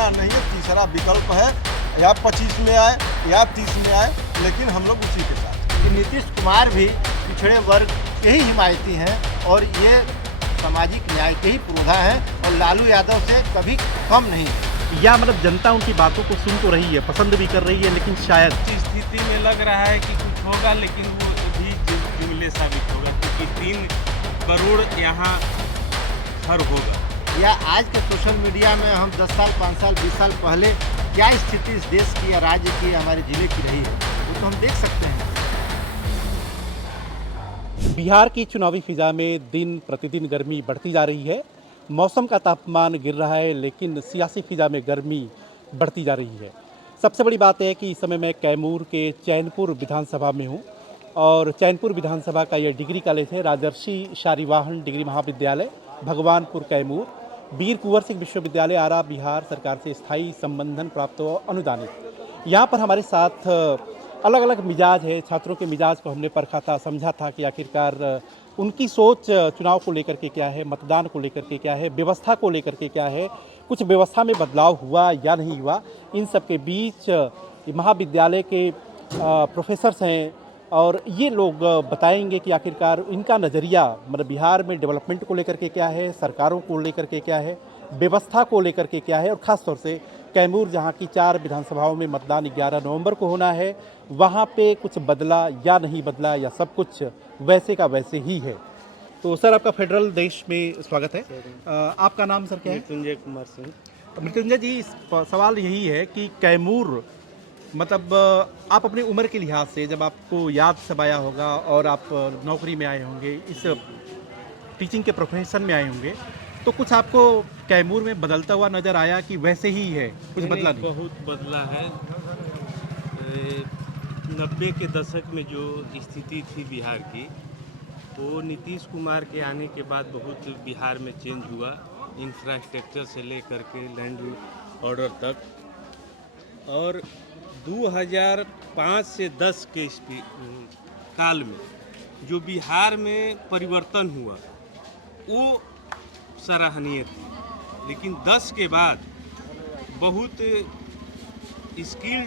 मना नहीं है, तीसरा विकल्प है, या 25 में आए या 30 में आए, लेकिन हम लोग उसी के साथ। कि नीतीश कुमार भी पिछड़े वर्ग के ही हिमायती हैं और ये सामाजिक न्याय के ही पुरोधा हैं और लालू यादव से कभी कम नहीं है। या मतलब जनता उनकी बातों को सुन तो रही है, पसंद भी कर रही है, लेकिन शायद इस स्थिति में लग रहा है कि कुछ होगा, लेकिन वो भी जुमले साबित होगा, क्योंकि 3 करोड़ यहाँ घर होगा। या आज के सोशल मीडिया में हम 10 साल, 5 साल, 20 साल पहले क्या स्थिति इस देश की या राज्य की, हमारे जिले की रही है, वो तो हम देख सकते हैं। बिहार की चुनावी फिजा में दिन प्रतिदिन गर्मी बढ़ती जा रही है। मौसम का तापमान गिर रहा है, लेकिन सियासी फिजा में गर्मी बढ़ती जा रही है। सबसे बड़ी बात है कि इस समय मैं कैमूर के चैनपुर विधानसभा में हूँ और चैनपुर विधानसभा का यह डिग्री कॉलेज है, राजर्षि शालिवाहन डिग्री महाविद्यालय, भगवानपुर कैमूर, वीर कुंवर सिंह विश्वविद्यालय आरा, बिहार सरकार से स्थायी संबंधन प्राप्त व अनुदानित। यहाँ पर हमारे साथ अलग अलग मिजाज है, छात्रों के मिजाज को हमने परखा था, समझा था कि आखिरकार उनकी सोच चुनाव को लेकर के क्या है, मतदान को लेकर के क्या है, व्यवस्था को लेकर के क्या है, कुछ व्यवस्था में बदलाव हुआ या नहीं हुआ। इन सब के बीच महाविद्यालय के प्रोफेसर्स हैं और ये लोग बताएंगे कि आखिरकार इनका नज़रिया मतलब बिहार में डेवलपमेंट को लेकर के क्या है, सरकारों को लेकर के क्या है, व्यवस्था को लेकर के क्या है, और ख़ास तौर से कैमूर जहाँ की 4 विधानसभाओं में मतदान 11 नवंबर को होना है, वहाँ पे कुछ बदला या नहीं बदला या सब कुछ वैसे का वैसे ही है। तो सर, आपका फेडरल देश में स्वागत है। आपका नाम सर क्या है? मृत्युंजय कुमार सिंह। मृत्युंजय जी, सवाल यही है कि कैमूर मतलब आप अपनी उम्र के लिहाज से जब आपको याद सब आया होगा और आप नौकरी में आए होंगे, इस टीचिंग के प्रोफेशन में आए होंगे, तो कुछ आपको कैमूर में बदलता हुआ नज़र आया कि वैसे ही है, कुछ बदला नहीं? बहुत बदला है। 90 के दशक में जो स्थिति थी बिहार की, वो नीतीश कुमार के आने के बाद बहुत बिहार में चेंज हुआ, इंफ्रास्ट्रक्चर से लेकर के लैंड ऑर्डर तक। और 2005 से 10 के काल में जो बिहार में परिवर्तन हुआ वो सराहनीय थी, लेकिन 10 के बाद बहुत स्किल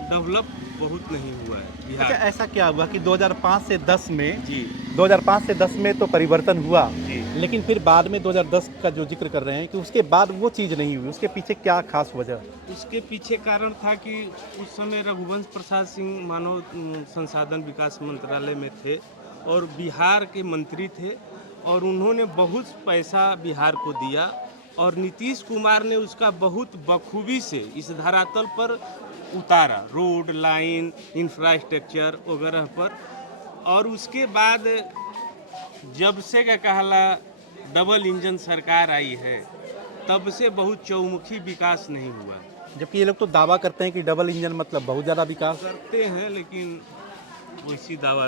डेवलप बहुत नहीं हुआ है बिहार। अच्छा, ऐसा क्या हुआ कि 2005 से 10 में जी 2005 से 10 में तो परिवर्तन हुआ, जी। लेकिन फिर बाद में 2010 का जो जिक्र कर रहे हैं कि उसके बाद वो चीज़ नहीं हुई, उसके पीछे क्या खास वजह? उसके पीछे कारण था कि उस समय रघुवंश प्रसाद सिंह मानव संसाधन विकास मंत्रालय में थे और बिहार के मंत्री थे, और उन्होंने बहुत पैसा बिहार को दिया और नीतीश कुमार ने उसका बहुत बखूबी से इस धरातल पर उतारा, रोड, लाइन, इंफ्रास्ट्रक्चर वगैरह पर। और उसके बाद जब से का कहला डबल इंजन सरकार आई है, तब से बहुत चौमुखी विकास नहीं हुआ। जबकि ये लोग तो दावा करते हैं कि डबल इंजन मतलब बहुत ज़्यादा विकास। करते हैं, लेकिन वैसी दावा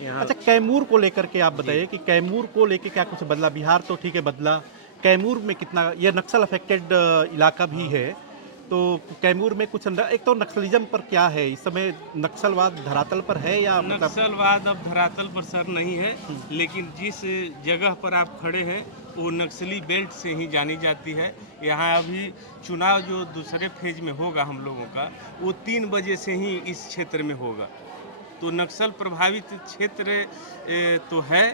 यहाँ। अच्छा, कैमूर को लेकर के आप बताइए कि कैमूर को लेकर क्या कुछ बदला? बिहार तो ठीक है बदला, कैमूर में कितना? ये नक्सल अफेक्टेड इलाका भी है, तो कैमूर में कुछ एक तो नक्सलिज्म पर क्या है इस समय? नक्सलवाद धरातल पर है या मतलब? नक्सलवाद अब धरातल पर सर नहीं है, लेकिन जिस जगह पर आप खड़े हैं वो नक्सली बेल्ट से ही जानी जाती है। यहाँ अभी चुनाव जो दूसरे फेज में होगा हम लोगों का, वो 3 बजे से ही इस क्षेत्र में होगा। तो नक्सल प्रभावित क्षेत्र तो है,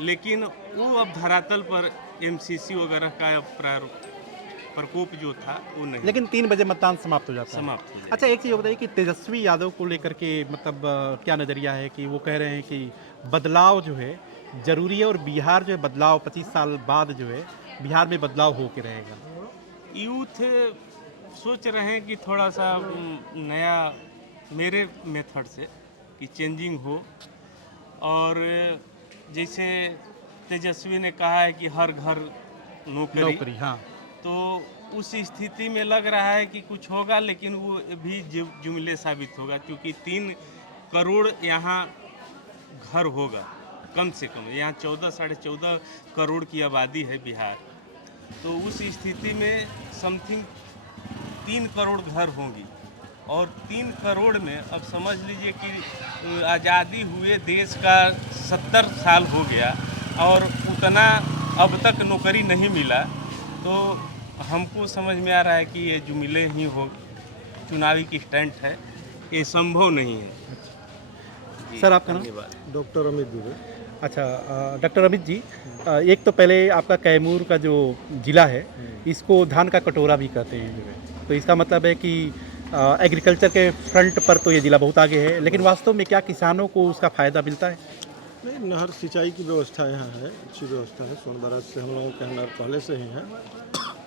लेकिन वो अब धरातल पर एमसीसी वगैरह का प्रकोप जो था वो नहीं। लेकिन 3 बजे मतदान समाप्त हो जाता है। समाप्त हो जाएगा। अच्छा, एक चीज़ बताइए कि तेजस्वी यादव को लेकर के मतलब क्या नज़रिया है कि वो कह रहे हैं कि बदलाव जो है ज़रूरी है और बिहार जो है बदलाव 25 साल बाद जो है बिहार में बदलाव हो के रहेगा। यूथ सोच रहे हैं कि थोड़ा सा नया मेरे मेथड से कि चेंजिंग हो, और जैसे तेजस्वी ने कहा है कि हर घर नौकरी, हाँ, तो उस स्थिति में लग रहा है कि कुछ होगा, लेकिन वो भी जुमले साबित होगा, क्योंकि 3 करोड़ यहाँ घर होगा कम से कम। यहाँ 14 साढ़े 14 करोड़ की आबादी है बिहार, तो उस स्थिति में समथिंग 3 करोड़ घर होंगी। और 3 करोड़ में अब समझ लीजिए कि आज़ादी हुए देश का 70 साल हो गया और उतना अब तक नौकरी नहीं मिला, तो हमको समझ में आ रहा है कि ये जुमिले ही हो, चुनावी की स्टंट है, ये संभव नहीं है। जी, सर, आपका नाम? धन्यवाद। डॉक्टर अमित दुबे। अच्छा, डॉक्टर अमित जी, एक तो पहले आपका कैमूर का जो ज़िला है इसको धान का कटोरा भी कहते हैं, तो इसका मतलब है कि एग्रीकल्चर के फ्रंट पर तो ये ज़िला बहुत आगे है, लेकिन वास्तव में क्या किसानों को उसका फ़ायदा मिलता है? नहीं, नहर सिंचाई की व्यवस्था यहाँ है, अच्छी व्यवस्था है। सोनभद्र से हम लोगों के नहर पहले से ही है,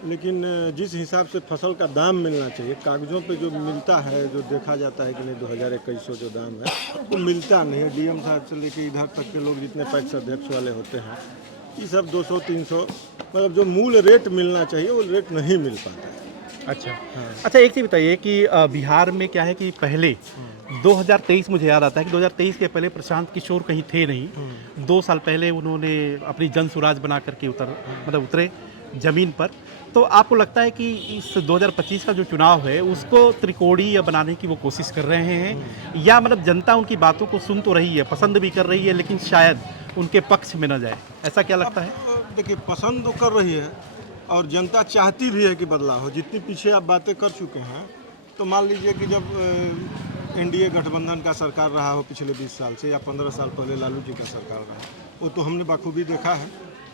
लेकिन जिस हिसाब से फसल का दाम मिलना चाहिए, कागज़ों पे जो मिलता है, जो देखा जाता है कि नहीं 2021 जो दाम है वो मिलता नहीं है। डीएम साहब से लेके इधर तक के लोग जितने पैक्स अध्यक्ष वाले होते हैं, ये सब 200-300 मतलब जो मूल रेट मिलना चाहिए वो रेट नहीं मिल पाता है। अच्छा, अच्छा, एक चीज़ बताइए कि बिहार में क्या है कि पहले 2023 मुझे याद आता है कि 2023 के पहले प्रशांत किशोर कहीं थे नहीं। 2 साल पहले उन्होंने अपनी जन स्वराज बना करके उतरे ज़मीन पर। तो आपको लगता है कि इस 2025 का जो चुनाव है उसको त्रिकोणीय बनाने की वो कोशिश कर रहे हैं, या मतलब जनता उनकी बातों को सुन तो रही है, पसंद भी कर रही है, लेकिन शायद उनके पक्ष में न जाए, ऐसा क्या लगता है? देखिए, पसंद तो कर रही है और जनता चाहती भी है कि बदलाव हो। जितनी पीछे आप बातें कर चुके हैं, तो मान लीजिए कि जब एनडीए गठबंधन का सरकार रहा हो पिछले 20 साल से, या 15 साल पहले लालू जी का सरकार रहा, वो तो हमने बखूबी देखा है।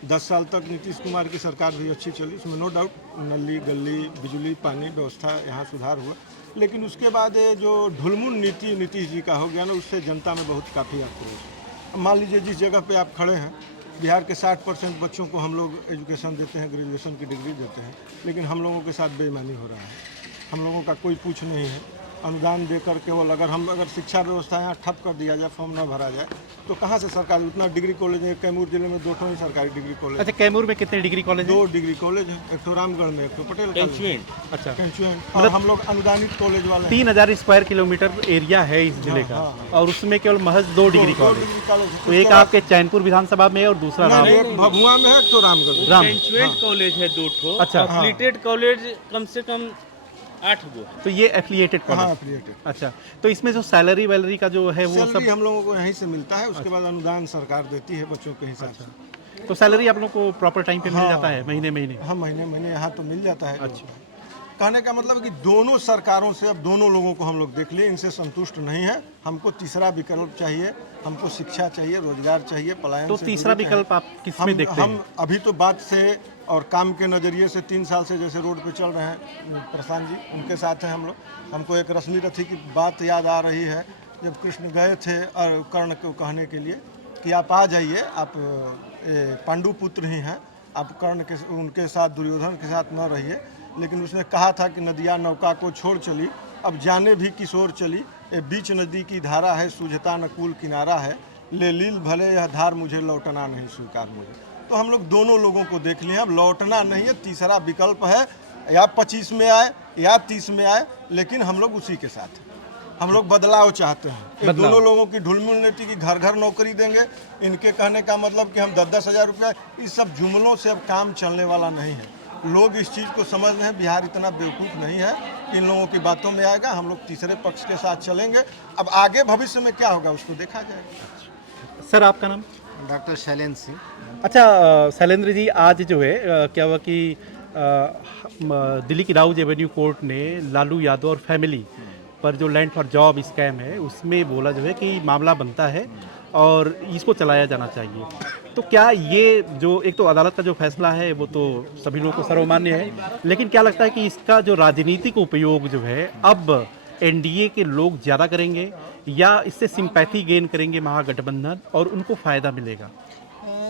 10 साल तक नीतीश कुमार की सरकार भी अच्छी चली, उसमें नो डाउट नली गली बिजली पानी व्यवस्था यहाँ सुधार हुआ। लेकिन उसके बाद ये जो ढुलमुल नीति नीतीश जी का हो गया ना, उससे जनता में बहुत काफ़ी आक्रोश। अब मान लीजिए जिस जगह पे आप खड़े हैं, बिहार के 60% बच्चों को हम लोग एजुकेशन देते हैं, ग्रेजुएशन की डिग्री देते हैं, लेकिन हम लोगों के साथ बेईमानी हो रहा है। हम लोगों का कोई पूछ नहीं है। अनुदान देकर केवल अगर शिक्षा व्यवस्था यहाँ ठप कर दिया जाए, फॉर्म न भरा जाए, तो कहाँ से सरकार उतना डिग्री कॉलेज है? कैमूर जिले में 2 ही सरकारी डिग्री कॉलेज। अच्छा, कैमूर में कितने डिग्री कॉलेज हैं? 2 डिग्री कॉलेज हैं, एक तो रामगढ़ में, एक तो पटेल कॉलेज। अच्छा, कैंचुएंट। और हम लोग अनुदानित कॉलेज वाले हैं। 3000 स्क्वायर किलोमीटर एरिया है इस जिले का, और उसमें केवल महज 2 डिग्री कॉलेज। तो एक आपके चैनपुर विधानसभा में और दूसरा एक भभुआ में है, एक तो रामगढ़। ग्रेजुएट कॉलेज है 2 ठो। अच्छा। एफिलिएटेड कॉलेज कम से कम 8 गो। तो ये एफिलिएटेड हाँ, कॉलेज। एफिलिएटेड। अच्छा, तो इसमें जो सैलरी वैलरी का जो है वो सब, सैलरी हम लोगों को यहीं से मिलता है, उसके बाद अनुदान सरकार देती है बच्चों के हिसाब से। तो सैलरी आप लोगों को प्रॉपर टाइम पे मिल जाता है, महीने महीने? हाँ, महीने यहाँ तो मिल जाता है। अच्छा, कहने का मतलब कि दोनों सरकारों से अब दोनों लोगों को हम लोग देख लिए, इनसे संतुष्ट नहीं है। हमको तीसरा विकल्प चाहिए, हमको शिक्षा चाहिए, रोजगार चाहिए, पलायन तो से तीसरा दूरी विकल्प आप किस में देखते हैं? हम अभी तो बात से और काम के नज़रिए से 3 साल से जैसे रोड पे चल रहे हैं प्रशांत जी, उनके साथ हैं हम लोग। हमको एक रश्मि रथी की बात याद आ रही है, जब कृष्ण गए थे और कर्ण को कहने के लिए कि आप आ जाइए, आप पांडु पुत्र ही हैं, आप कर्ण के उनके साथ दुर्योधन के साथ न रहिए। लेकिन उसने कहा था कि नदिया नौका को छोड़ चली, अब जाने भी किशोर चली, ये बीच नदी की धारा है, सूझता न कूल किनारा है, ले लील भले यह धार, मुझे लौटना नहीं स्वीकार मुझे। तो हम लोग दोनों लोगों को देख लिए, अब लौटना नहीं है, तीसरा विकल्प है, या 25 में आए या 30 में आए, लेकिन हम लोग उसी के साथ हैं। हम लोग बदलाव चाहते हैं। ये दोनों लोगों की ढुलमुल नीति की घर घर नौकरी देंगे, इनके कहने का मतलब कि हम 10-10 हज़ार रुपया, इस सब जुमलों से अब काम चलने वाला नहीं है। लोग इस चीज़ को समझ रहे हैं, बिहार इतना बेवकूफ़ नहीं है कि इन लोगों की बातों में आएगा। हम लोग तीसरे पक्ष के साथ चलेंगे, अब आगे भविष्य में क्या होगा उसको देखा जाएगा। सर, आपका नाम? डॉक्टर शैलेंद्र सिंह। अच्छा, शैलेंद्र जी, आज जो है क्या हुआ कि दिल्ली की राउज एवेन्यू कोर्ट ने लालू यादव और फैमिली पर जो लैंड फॉर जॉब स्कैम है उसमें बोला जो है कि मामला बनता है और इसको चलाया जाना चाहिए। तो क्या ये जो एक तो अदालत का जो फैसला है वो तो सभी लोगों को सर्वमान्य है, लेकिन क्या लगता है कि इसका जो राजनीतिक उपयोग जो है अब एनडीए के लोग ज़्यादा करेंगे, या इससे सिंपैथी गेन करेंगे महागठबंधन और उनको फ़ायदा मिलेगा?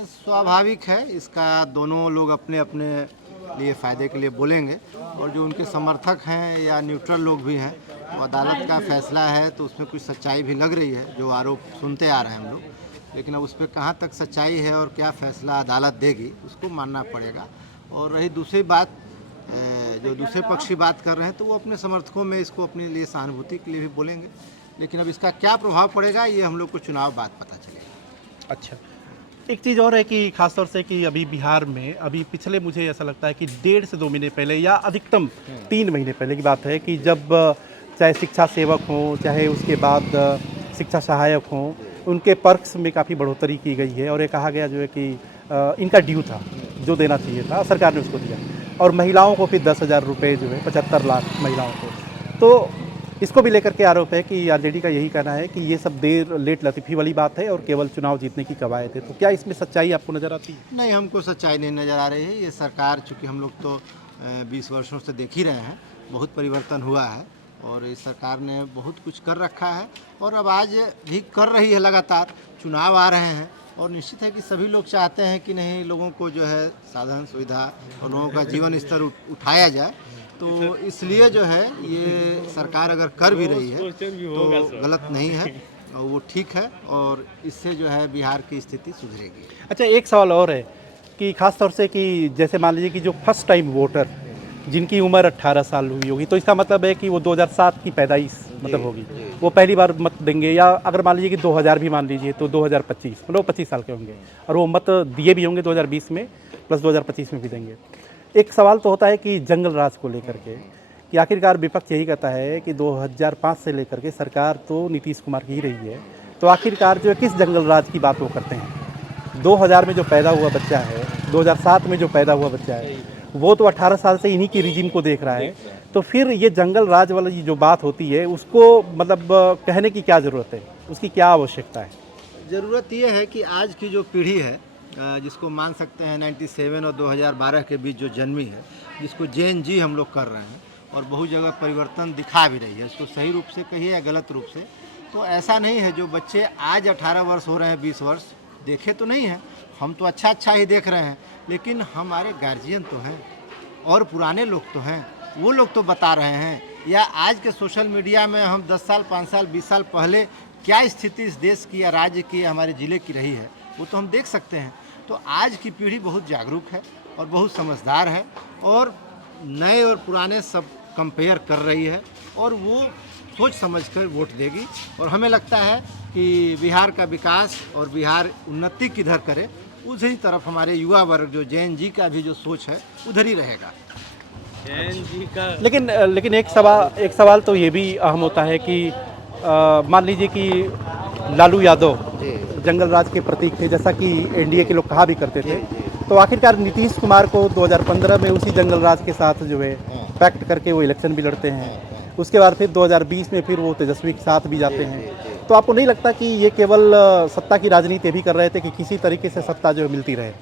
स्वाभाविक है, इसका दोनों लोग अपने अपने लिए फ़ायदे के लिए बोलेंगे, और जो उनके समर्थक हैं या न्यूट्रल लोग भी हैं, वो अदालत का फैसला है तो उसमें कुछ सच्चाई भी लग रही है, जो आरोप सुनते आ रहे हैं हम लोग। लेकिन अब उस पर कहाँ तक सच्चाई है और क्या फ़ैसला अदालत देगी उसको मानना पड़ेगा। और रही दूसरी बात, जो दूसरे पक्ष की बात कर रहे हैं, तो वो अपने समर्थकों में इसको अपने लिए सहानुभूति के लिए भी बोलेंगे, लेकिन अब इसका क्या प्रभाव पड़ेगा ये हम लोग को चुनाव बाद पता चलेगा। अच्छा, एक चीज़ और है कि खासतौर से कि अभी बिहार में अभी पिछले मुझे ऐसा लगता है कि 1.5 से 2 महीने पहले या अधिकतम 3 महीने पहले की बात है कि जब चाहे शिक्षा सेवक हों चाहे उसके बाद शिक्षा सहायक हों, उनके पर्क्स में काफ़ी बढ़ोतरी की गई है और ये कहा गया जो है कि इनका ड्यू था, जो देना चाहिए था, सरकार ने उसको दिया। और महिलाओं को फिर 10,000 रुपये जो है 75 लाख महिलाओं को। तो इसको भी लेकर के आरोप है कि आरजेडी का यही कहना है कि ये सब देर लेट लतीफ़ी वाली बात है और केवल चुनाव जीतने की कवायद है। तो क्या इसमें सच्चाई आपको नज़र आती है? नहीं, हमको सच्चाई नहीं नज़र आ रही है। ये सरकार, चूँकि हम लोग तो 20 वर्षों से देख ही रहे हैं, बहुत परिवर्तन हुआ है और इस सरकार ने बहुत कुछ कर रखा है और अब आज भी कर रही है। लगातार चुनाव आ रहे हैं और निश्चित है कि सभी लोग चाहते हैं कि नहीं, लोगों को जो है साधन सुविधा और लोगों का जीवन स्तर उठाया जाए। तो इसलिए जो है ये सरकार अगर कर भी रही है तो गलत नहीं है और वो ठीक है और इससे जो है बिहार की स्थिति सुधरेगी। अच्छा, एक सवाल और है कि ख़ास तौर से कि जैसे मान लीजिए कि जो फर्स्ट टाइम वोटर जिनकी उम्र 18 साल हुई होगी, तो इसका मतलब है कि वो 2007 की पैदाइश मतलब होगी, वो पहली बार मत देंगे। या अगर मान लीजिए कि 2000 भी मान लीजिए तो 2025 मतलब 25 साल के होंगे और वो मत दिए भी होंगे 2020 में प्लस 2025 में भी देंगे। एक सवाल तो होता है कि जंगल राज को लेकर के कि आखिरकार विपक्ष यही कहता है कि 2005 से लेकर के सरकार तो नीतीश कुमार की ही रही है, तो आखिरकार जो है किस जंगल राज की बात वो करते हैं? 2000 में जो पैदा हुआ बच्चा है, 2007 में जो पैदा हुआ बच्चा है, वो तो 18 साल से इन्हीं की रिजीम को देख रहा है। तो फिर ये जंगल राज वाली जो बात होती है उसको मतलब कहने की क्या ज़रूरत है, उसकी क्या आवश्यकता है? ज़रूरत ये है कि आज की जो पीढ़ी है, जिसको मान सकते हैं 97 और 2012 के बीच जो जन्मी है, जिसको जेन जी हम लोग कर रहे हैं और बहुत जगह परिवर्तन दिखा भी रही है, इसको सही रूप से कहिए या गलत रूप से। तो ऐसा नहीं है जो बच्चे आज 18 वर्ष हो रहे हैं, 20 वर्ष देखे तो नहीं है, हम तो अच्छा ही देख रहे हैं, लेकिन हमारे गार्जियन तो हैं और पुराने लोग तो हैं, वो लोग तो बता रहे हैं। या आज के सोशल मीडिया में हम 10 साल 5 साल 20 साल पहले क्या स्थिति इस देश की या राज्य की या हमारे ज़िले की रही है वो तो हम देख सकते हैं। तो आज की पीढ़ी बहुत जागरूक है और बहुत समझदार है और नए और पुराने सब कंपेयर कर रही है और वो सोच समझकर वोट देगी और हमें लगता है कि बिहार का विकास और बिहार उन्नति किधर करे उसी तरफ हमारे युवा वर्ग जो जैन जी का भी जो सोच है उधर ही रहेगा। जैन जी का लेकिन एक सवाल तो ये भी अहम होता है कि मान लीजिए कि लालू यादव जंगल राज के प्रतीक थे, जैसा कि एनडीए के लोग कहा भी करते थे, तो आखिरकार नीतीश कुमार को 2015 में उसी जंगल राज के साथ जो है पैक्ट करके वो इलेक्शन भी लड़ते हैं। उसके बाद फिर 2020 में फिर वो तेजस्वी के साथ भी जाते हैं। तो आपको नहीं लगता कि ये केवल सत्ता की राजनीति भी कर रहे थे कि किसी तरीके से सत्ता जो है मिलती रहे?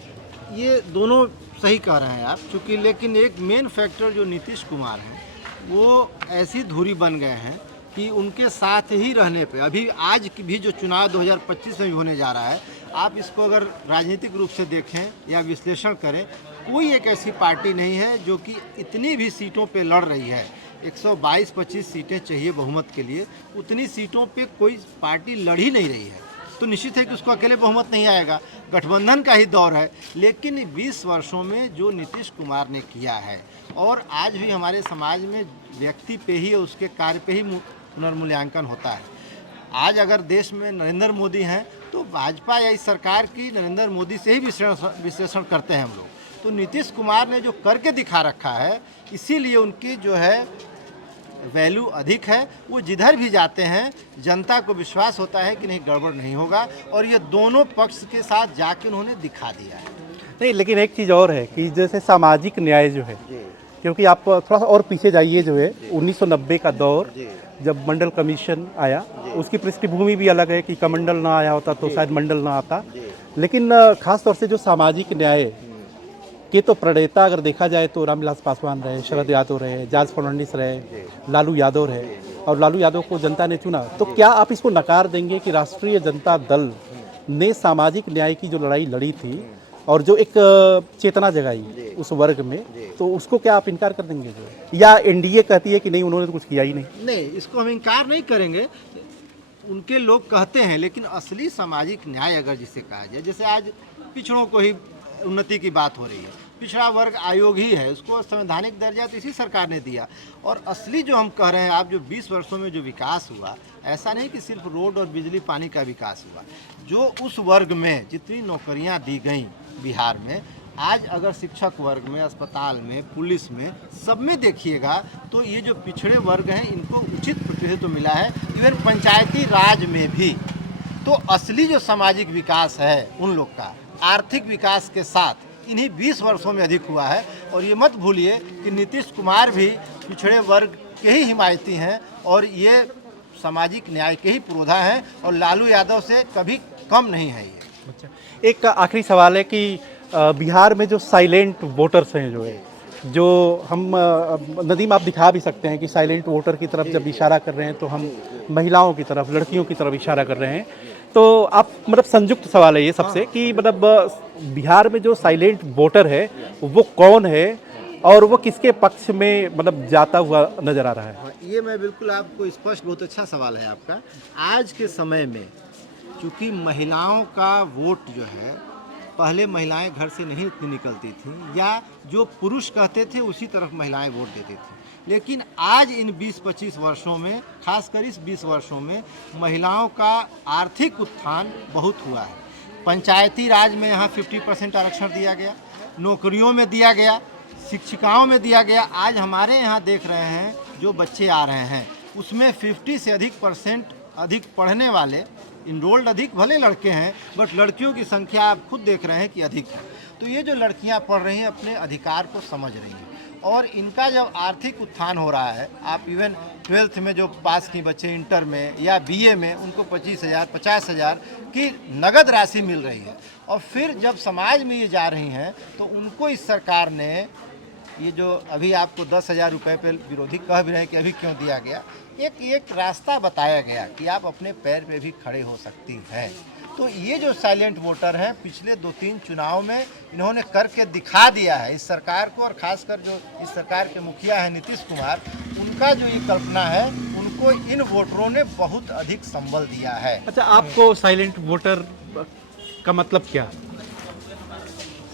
ये दोनों सही कह रहे हैं आप, चूँकि लेकिन एक मेन फैक्टर जो नीतीश कुमार हैं वो ऐसी धुरी बन गए हैं कि उनके साथ ही रहने पे अभी आज की भी जो चुनाव 2025 में भी होने जा रहा है, आप इसको अगर राजनीतिक रूप से देखें या विश्लेषण करें, कोई एक ऐसी पार्टी नहीं है जो कि इतनी भी सीटों पे लड़ रही है। 122-25 सीटें चाहिए बहुमत के लिए, उतनी सीटों पे कोई पार्टी लड़ ही नहीं रही है। तो निश्चित है कि उसको अकेले बहुमत नहीं आएगा, गठबंधन का ही दौर है। लेकिन 20 वर्षों में जो नीतीश कुमार ने किया है और आज भी हमारे समाज में व्यक्ति पे ही उसके कार्य पे ही पुनर्मूल्यांकन होता है। आज अगर देश में नरेंद्र मोदी हैं तो भाजपा या इस सरकार की नरेंद्र मोदी से ही विश्लेषण करते हैं हम लोग। तो नीतीश कुमार ने जो करके दिखा रखा है, इसीलिए उनकी जो है वैल्यू अधिक है। वो जिधर भी जाते हैं जनता को विश्वास होता है कि नहीं गड़बड़ नहीं होगा और ये दोनों पक्ष के साथ जाके उन्होंने दिखा दिया है। नहीं, लेकिन एक चीज़ और है कि जैसे सामाजिक न्याय जो है, क्योंकि आप थोड़ा सा और पीछे जाइए जो है 1990 का दौर जब मंडल कमीशन आया, उसकी पृष्ठभूमि भी अलग है कि कमंडल ना आया होता तो शायद मंडल ना आता। लेकिन खास तौर से जो सामाजिक न्याय के तो प्रणेता अगर देखा जाए तो रामविलास पासवान रहे, शरद यादव रहे, जॉर्ज फर्नांडिस रहे, लालू यादव रहे और लालू यादव को जनता ने चुना। तो क्या आप इसको नकार देंगे कि राष्ट्रीय जनता दल ने सामाजिक न्याय की जो लड़ाई लड़ी थी और जो एक चेतना जगाई उस वर्ग में, तो उसको क्या आप इनकार कर देंगे? या एनडीए कहती है कि नहीं उन्होंने तो कुछ किया ही नहीं? नहीं, इसको हम इनकार नहीं करेंगे। उनके लोग कहते हैं, लेकिन असली सामाजिक न्याय अगर जिसे कहा जाए, जैसे आज पिछड़ों को ही उन्नति की बात हो रही है, पिछड़ा वर्ग आयोग ही है, उसको संवैधानिक दर्जा तो इसी सरकार ने दिया। और असली जो हम कह रहे हैं, आप जो 20 वर्षों में जो विकास हुआ, ऐसा नहीं कि सिर्फ रोड और बिजली पानी का विकास हुआ। जो उस वर्ग में जितनी नौकरियां दी गई बिहार में, आज अगर शिक्षक वर्ग में, अस्पताल में, पुलिस में, सब में देखिएगा तो ये जो पिछड़े वर्ग हैं इनको उचित प्रतिनिधित्व मिला है। इवन पंचायती राज में भी। तो असली जो सामाजिक विकास है उन लोग का, आर्थिक विकास के साथ इन्हीं 20 वर्षों में अधिक हुआ है। और ये मत भूलिए कि नीतीश कुमार भी पिछड़े वर्ग के ही हिमायती हैं और ये सामाजिक न्याय के ही पुरोधा हैं और लालू यादव से कभी कम नहीं है ये। अच्छा, एक आखिरी सवाल है कि बिहार में जो साइलेंट वोटर्स हैं जो हम नदीम आप दिखा भी सकते हैं कि साइलेंट वोटर की तरफ जब इशारा कर रहे हैं तो हम महिलाओं की तरफ, लड़कियों की तरफ इशारा कर रहे हैं। तो आप मतलब संयुक्त सवाल है ये सबसे कि मतलब बिहार में जो साइलेंट वोटर है वो कौन है और वो किसके पक्ष में मतलब जाता हुआ नजर आ रहा है? ये मैं बिल्कुल आपको स्पष्ट, बहुत अच्छा सवाल है आपका। आज के समय में चूँकि महिलाओं का वोट जो है, पहले महिलाएं घर से नहीं उतनी निकलती थी या जो पुरुष कहते थे उसी तरफ महिलाएं वोट देती थी, लेकिन आज इन 20-25 वर्षों में, खासकर इस 20 वर्षों में महिलाओं का आर्थिक उत्थान बहुत हुआ है। पंचायती राज में यहाँ 50% आरक्षण दिया गया, नौकरियों में दिया गया, शिक्षिकाओं में दिया गया। आज हमारे यहाँ देख रहे हैं जो बच्चे आ रहे हैं उसमें 50 से अधिक पढ़ने वाले, इनरोल्ड अधिक भले लड़के हैं बट लड़कियों की संख्या आप खुद देख रहे हैं कि अधिक है। तो ये जो लड़कियां पढ़ रही हैं अपने अधिकार को समझ रही हैं और इनका जब आर्थिक उत्थान हो रहा है, आप इवन 12th में जो पास की बच्चे इंटर में या बीए में, उनको 25,000 50,000 की नगद राशि मिल रही है और फिर जब समाज में ये जा रही हैं तो उनको इस सरकार ने ये जो अभी आपको 10,000 रुपये पे विरोधी कह भी रहे हैं कि अभी क्यों दिया गया, एक रास्ता बताया गया कि आप अपने पैर पे भी खड़े हो सकती हैं। तो ये जो साइलेंट वोटर हैं, पिछले 2-3 चुनाव में इन्होंने करके दिखा दिया है इस सरकार को, और खासकर जो इस सरकार के मुखिया हैं नीतीश कुमार, उनका जो ये कल्पना है, उनको इन वोटरों ने बहुत अधिक संबल दिया है। अच्छा, आपको साइलेंट वोटर का मतलब क्या?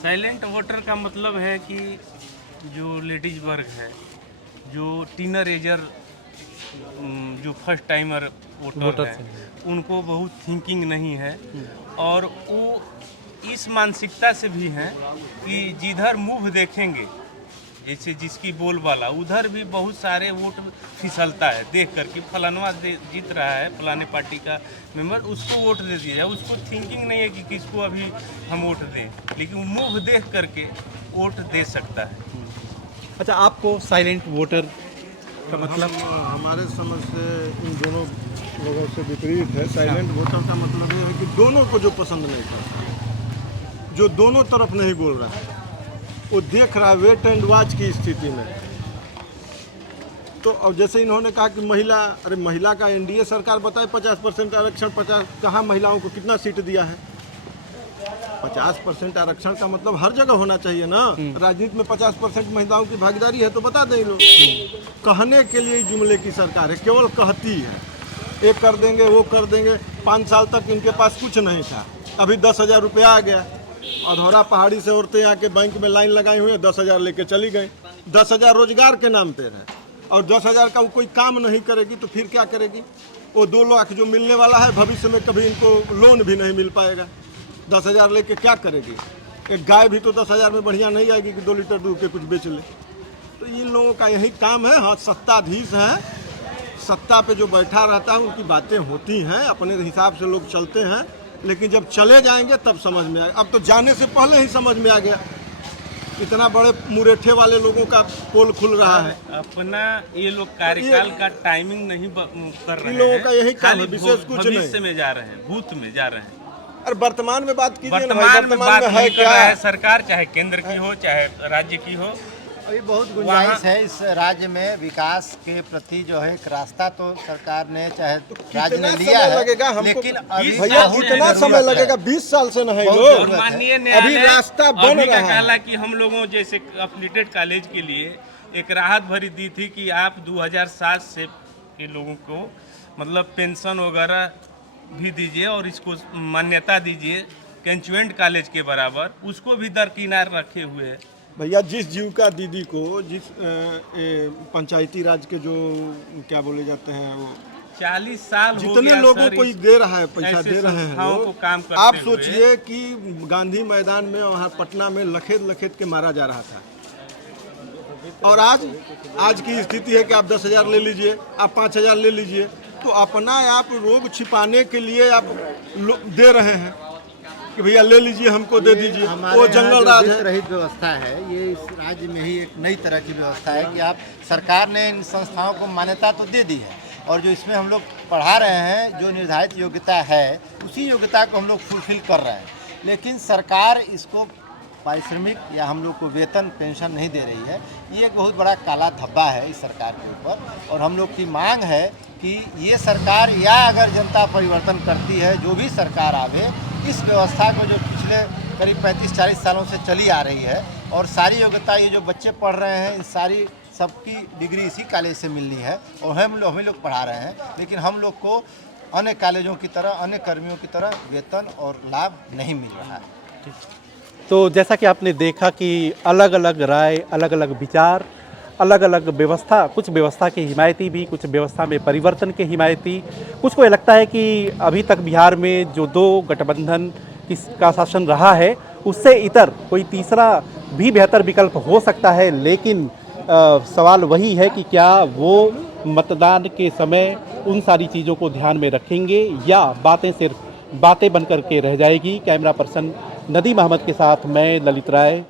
साइलेंट वोटर का मतलब है कि जो लेडीज वर्ग है, जो टीनर एजर, जो फर्स्ट टाइमर वोटर है, उनको बहुत थिंकिंग नहीं है और वो इस मानसिकता से भी हैं कि जिधर मुंह देखेंगे, जैसे जिसकी बोलबाला, उधर भी बहुत सारे वोट फिसलता है देख कर कि फलाना जीत रहा है, फलाने पार्टी का मेंबर, उसको वोट दे दिया जाए। उसको थिंकिंग नहीं है कि किसको अभी हम वोट दें, लेकिन मुंह देख करके वोट दे सकता है। अच्छा, आपको साइलेंट वोटर का मतलब? हमारे समझ से इन दोनों लोगों से विपरीत है। साइलेंट वोटर का मतलब ये है कि दोनों को जो पसंद नहीं करता, जो दोनों तरफ नहीं बोल रहा है, वो देख रहा है वेट एंड वॉच की स्थिति में। तो अब जैसे इन्होंने कहा कि महिला का एनडीए सरकार बताए 50% आरक्षण, 50 कहाँ महिलाओं को कितना सीट दिया है? 50% आरक्षण का मतलब हर जगह होना चाहिए ना। राजनीति में 50% महिलाओं की भागीदारी है तो बता दें लोग। कहने के लिए जुमले की सरकार है, केवल कहती है, ये कर देंगे वो कर देंगे। 5 साल तक इनके पास कुछ नहीं था, अभी 10,000 रुपया आ गया। अधौरा पहाड़ी से औरतें आके बैंक में लाइन लगाई हुई है, 10,000 लेके चली गई। 10,000 रोजगार के नाम पे है और 10,000 का वो कोई काम नहीं करेगी तो फिर क्या करेगी? वो 2 लाख जो मिलने वाला है भविष्य में कभी इनको लोन भी नहीं मिल पाएगा। 10,000 लेके क्या करेगी? एक गाय भी तो 10,000 में बढ़िया नहीं आएगी कि 2 लीटर दूध के कुछ बेच ले। तो इन लोगों का यही काम है। हाँ, सत्ताधीश हैं, सत्ता पे जो बैठा रहता है उनकी बातें होती हैं, अपने हिसाब से लोग चलते हैं, लेकिन जब चले जाएंगे तब समझ में आएगा। अब तो जाने से पहले ही समझ में आ गया, इतना बड़े मुरेठे वाले लोगों का पोल खुल रहा है। अपना ये लोग कार्यकाल का टाइमिंग नहीं कर रहे हैं, लोगों का यही काम है, विशेष कुछ नहीं। भविष्य में जा रहे हैं, भूत में जा रहे हैं। और वर्तमान में बात कीजिए ना, वर्तमान में बात है नहीं कर रहा है सरकार, चाहे केंद्र की हो चाहे राज्य की हो। अभी बहुत गुंजाइश है इस राज्य में विकास के प्रति, जो है एक रास्ता तो सरकार ने चाहे राज्य ने लिया है, लेकिन अभी भैया कितना समय लगेगा? 20 साल से नहीं लोग, माननीय अभी न्यायालय रास्ता बन अभी का रहा कहला है। कि हम लोगों जैसे अफिलिएटेड कॉलेज के लिए एक राहत भरी दी थी कि आप 2007 से के लोगों को मतलब पेंशन वगैरह भी दीजिए और इसको मान्यता दीजिए कंचुएंट कॉलेज के बराबर, उसको भी दरकिनार रखे हुए है। भैया जिस जीविका दीदी को, जिस पंचायती राज के जो क्या बोले जाते हैं, वो 40 साल हो जितने गया लोगों सर को इस दे रहा है, पैसा ऐसे दे रहे हैं संस्थाओं लोग। को काम करते आप हुए। सोचिए कि गांधी मैदान में वहाँ पटना में लखेत के मारा जा रहा था, और आज की स्थिति है कि आप 10,000 ले लीजिए, आप 5,000 ले लीजिए, तो अपना आप रोग छिपाने के लिए आप दे रहे हैं। कि भैया ले लीजिए, हमको दे दीजिए। हमारे वो यहाँ जंगल जो राज वित्त है। रहित व्यवस्था है, ये इस राज्य में ही एक नई तरह की व्यवस्था है कि आप सरकार ने इन संस्थाओं को मान्यता तो दे दी है, और जो इसमें हम लोग पढ़ा रहे हैं, जो निर्धारित योग्यता है उसी योग्यता को हम लोग फुलफिल कर रहे हैं, लेकिन सरकार इसको पारिश्रमिक या हम लोग को वेतन पेंशन नहीं दे रही है। ये एक बहुत बड़ा काला धब्बा है इस सरकार के ऊपर, और हम लोग की मांग है कि ये सरकार, या अगर जनता परिवर्तन करती है, जो भी सरकार आवे, इस व्यवस्था को जो पिछले करीब 35-40 सालों से चली आ रही है, और सारी योग्यता ये जो बच्चे पढ़ रहे हैं, इन सारी सबकी डिग्री इसी कॉलेज से मिलनी है, और हम लोग पढ़ा रहे हैं, लेकिन हम लोग को अन्य कॉलेजों की तरह, अन्य कर्मियों की तरह वेतन और लाभ नहीं मिल रहा है। तो जैसा कि आपने देखा कि अलग अलग राय, अलग अलग विचार, अलग अलग व्यवस्था, कुछ व्यवस्था के हिमायती भी, कुछ व्यवस्था में परिवर्तन के हिमायती। कुछ को ये लगता है कि अभी तक बिहार में जो 2 गठबंधन का शासन रहा है, उससे इतर कोई तीसरा भी बेहतर विकल्प हो सकता है, लेकिन सवाल वही है कि क्या वो मतदान के समय उन सारी चीज़ों को ध्यान में रखेंगे, या बातें सिर्फ बातें बनकर के रह जाएगी। कैमरा पर्सन नदीम अहमद के साथ मैं ललित राय,